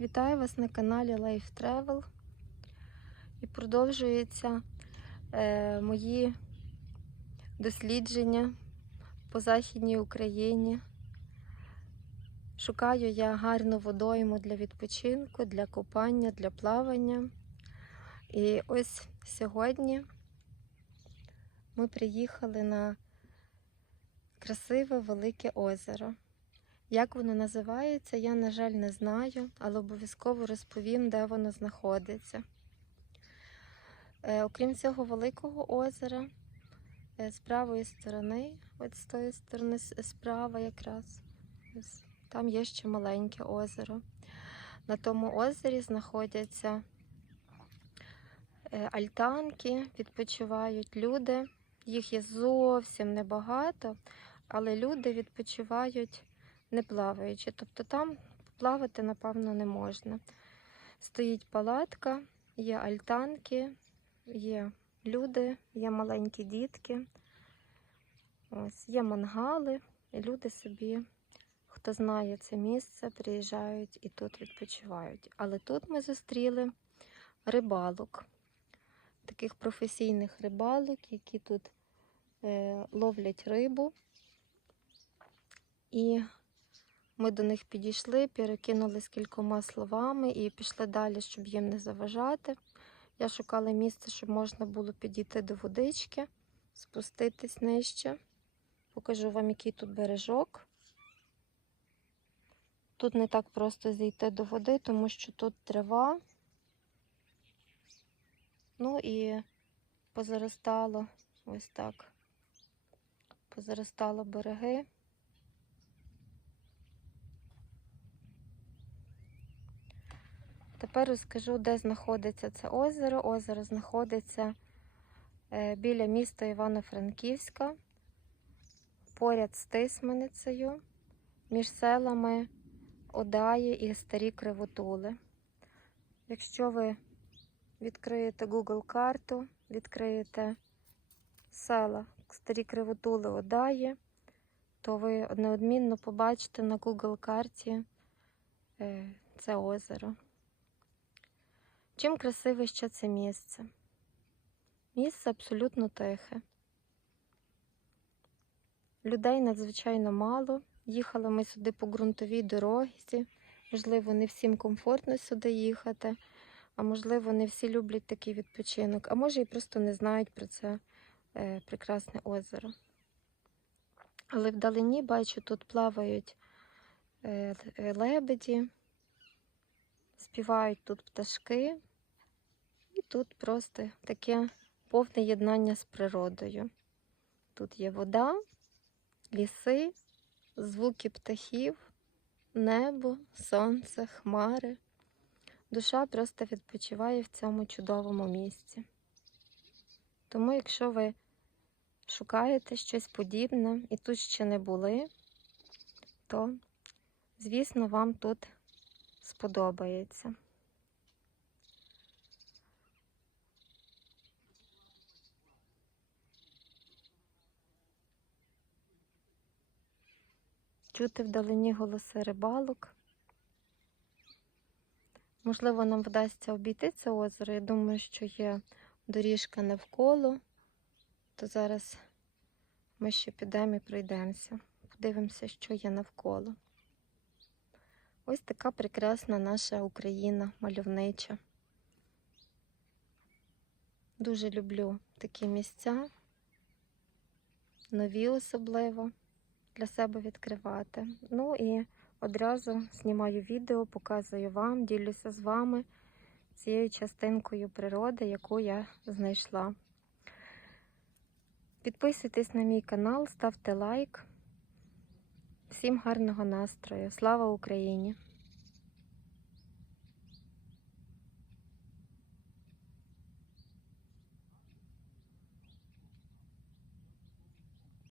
Вітаю вас на каналі Life Travel. І продовжуються е, мої дослідження по Західній Україні. Шукаю я гарну водойму для відпочинку, для купання, для плавання. І ось сьогодні ми приїхали на красиве велике озеро. Як воно називається, я, на жаль, не знаю, але обов'язково розповім, де воно знаходиться. Е, окрім цього великого озера, е, з правої сторони, от з тої сторони справа якраз, там є ще маленьке озеро. На тому озері знаходяться е, альтанки, відпочивають люди. Їх є зовсім небагато, але люди відпочивають не плаваючи. Тобто там плавати, напевно, не можна. Стоїть палатка, є альтанки, є люди, є маленькі дітки, ось, є мангали, і люди собі, хто знає це місце, приїжджають і тут відпочивають. Але тут ми зустріли рибалок, таких професійних рибалок, які тут е, ловлять рибу. І ми до них підійшли, перекинулись кількома словами і пішли далі, щоб їм не заважати. Я шукала місце, щоб можна було підійти до водички, спуститись нижче. Покажу вам, який тут бережок. Тут не так просто зійти до води, тому що тут трава. Ну і позаростало ось так. Позаростало береги. Тепер розкажу, де знаходиться це озеро. Озеро знаходиться е, біля міста Івано-Франківська, поряд з Тисменицею, між селами Одаї і Старі Кривотули. Якщо ви відкриєте Google карту, відкриєте села Старі Кривотули Одаї, то ви неодмінно побачите на Google карті е, це озеро. Чим красиве ще це місце? Місце абсолютно тихе. Людей надзвичайно мало. Їхали ми сюди по ґрунтовій дорозі. Можливо, не всім комфортно сюди їхати, а можливо, не всі люблять такий відпочинок, а може і просто не знають про це е, прекрасне озеро. Але вдалині бачу, тут плавають е, лебеді, співають тут пташки. І тут просто таке повне єднання з природою. Тут є вода, ліси, звуки птахів, небо, сонце, хмари. Душа просто відпочиває в цьому чудовому місці. Тому, якщо ви шукаєте щось подібне і тут ще не були, то, звісно, вам тут сподобається. Чути вдалині голоси рибалок. Можливо, нам вдасться обійти це озеро. Я думаю, що є доріжка навколо, то зараз ми ще підемо і пройдемося. Подивимося, що є навколо. Ось така прекрасна наша Україна, мальовнича. Дуже люблю такі місця, нові особливо для себе відкривати. Ну і одразу знімаю відео, показую вам, ділюся з вами цією частинкою природи, яку я знайшла. Підписуйтесь на мій канал, ставте лайк. Всім гарного настрою. Слава Україні!